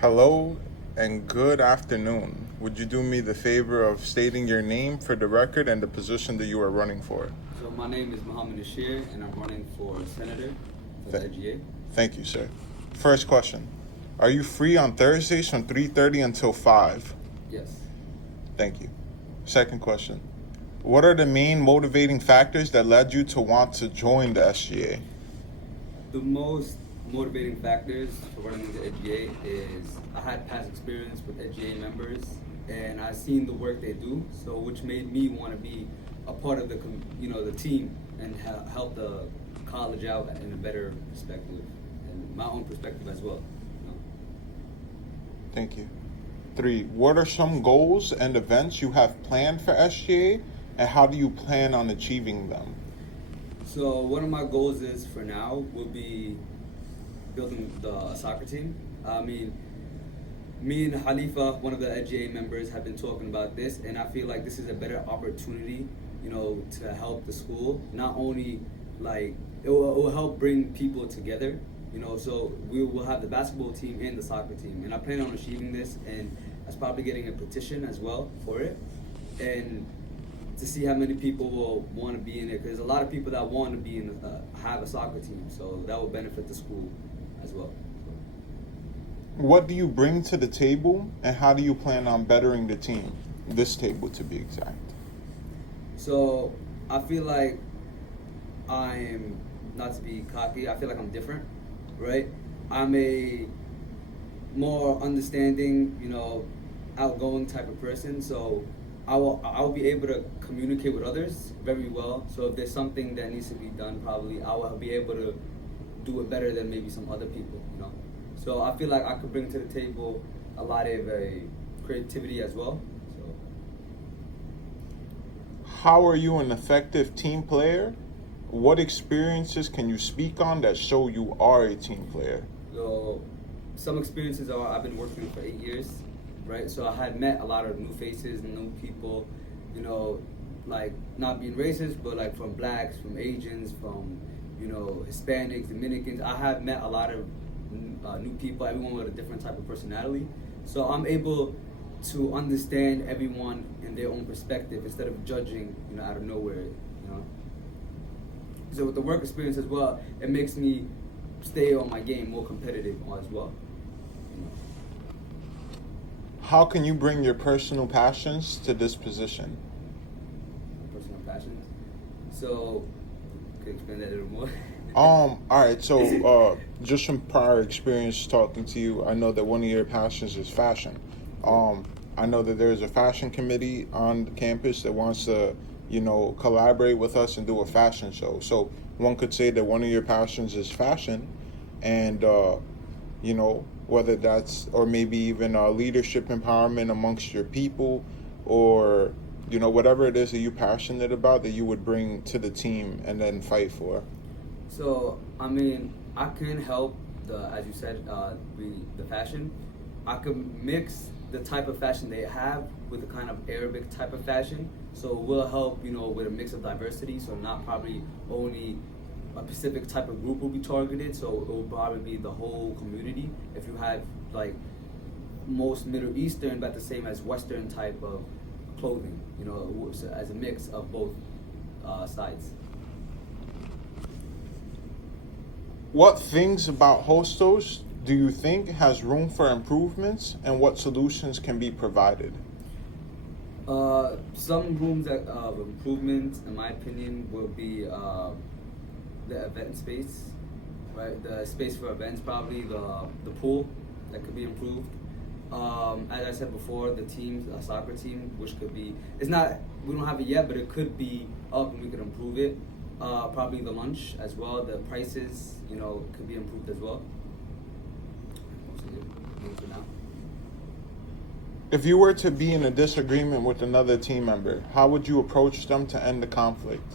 Hello and good afternoon. Would you do me the favor of stating your name for the record and the position that you are running for? So my name is Mohamed nashir, and I'm running for senator for the Th- EGA. Thank you, sir. First question. Are you free on Thursdays from 3:30 until 5? Yes. Thank you. Second question. What are the main motivating factors that led you to want to join the SGA? The most motivating factors for running into EGA is I had past experience with EGA members, and I seen the work they do, so which made me want to be a part of the team and help the college out in a better perspective and my own perspective as well. Thank you. 3. What are some goals and events you have planned for SGA, and how do you plan on achieving them? So one of my goals is for now will be building the soccer team. I mean, me and Khalifa, one of the EGA members, have been talking about this, and I feel like this is a better opportunity, to help the school. Not only like it will help bring people together, so we will have the basketball team and the soccer team, and I plan on achieving this, and that's probably getting a petition as well for it, and to see how many people will want to be in it, because there's a lot of people that want to be in have a soccer team, so that will benefit the school as well. What do you bring to the table, and how do you plan on bettering the team? This table, to be exact. So I feel like I'm, not to be cocky, I feel like I'm different, right? I'm a more understanding, outgoing type of person. So I will be able to communicate with others very well. So if there's something that needs to be done, probably I will be able to do it better than maybe some other people. So I feel like I could bring to the table a lot of creativity as well. So How are you an effective team player? What experiences can you speak on that show you are a team player? So some experiences are I've been working for 8 years, right? So I had met a lot of new faces, new people, like not being racist, but like from blacks, from Asians, from Hispanics, Dominicans. I have met a lot of new people, everyone with a different type of personality. So I'm able to understand everyone in their own perspective instead of judging, out of nowhere. So with the work experience as well, it makes me stay on my game, more competitive as well. How can you bring your personal passions to this position? Personal passions. So, could you explain that a little more? All right. So, just from prior experience talking to you, I know that one of your passions is fashion. I know that there's a fashion committee on the campus that wants to, collaborate with us and do a fashion show. So, one could say that one of your passions is fashion, and whether that's or maybe even leadership empowerment amongst your people, or whatever it is that you're passionate about that you would bring to the team and then fight for. So I mean, I can help as you said, the fashion. I could mix the type of fashion they have with the kind of Arabic type of fashion. So it will help, with a mix of diversity. So not probably only a specific type of group will be targeted. So it will probably be the whole community. If you have like most Middle Eastern, but the same as Western type of clothing, as a mix of both sides. What things about hostels do you think has room for improvements, and what solutions can be provided? Some rooms that of improvement, in my opinion, will be the event space, right? The space for events, probably the pool that could be improved. As I said before, the teams, soccer team, which could be, it's not, we don't have it yet, but it could be up and we could improve it. Probably the lunch as well, the prices, could be improved as well. Mostly it for now. If you were to be in a disagreement with another team member, how would you approach them to end the conflict?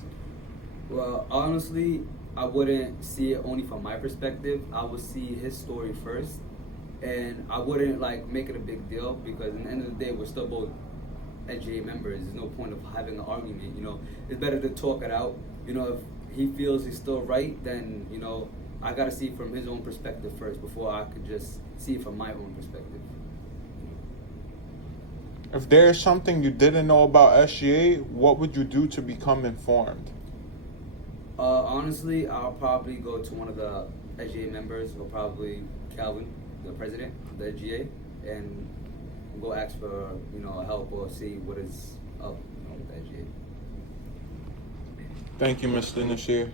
Well, honestly, I wouldn't see it only from my perspective. I would see his story first, and I wouldn't like make it a big deal, because at the end of the day, we're still both NGA members. There's no point of having an argument. It's better to talk it out. If he feels he's still right, then I gotta see from his own perspective first before I could just see it from my own perspective. If there's something you didn't know about SGA, what would you do to become informed? Honestly, I'll probably go to one of the SGA members, or probably Calvin, the president of the SGA, and go ask for help or see what is up with the SGA. Thank you, Mr. Nashir.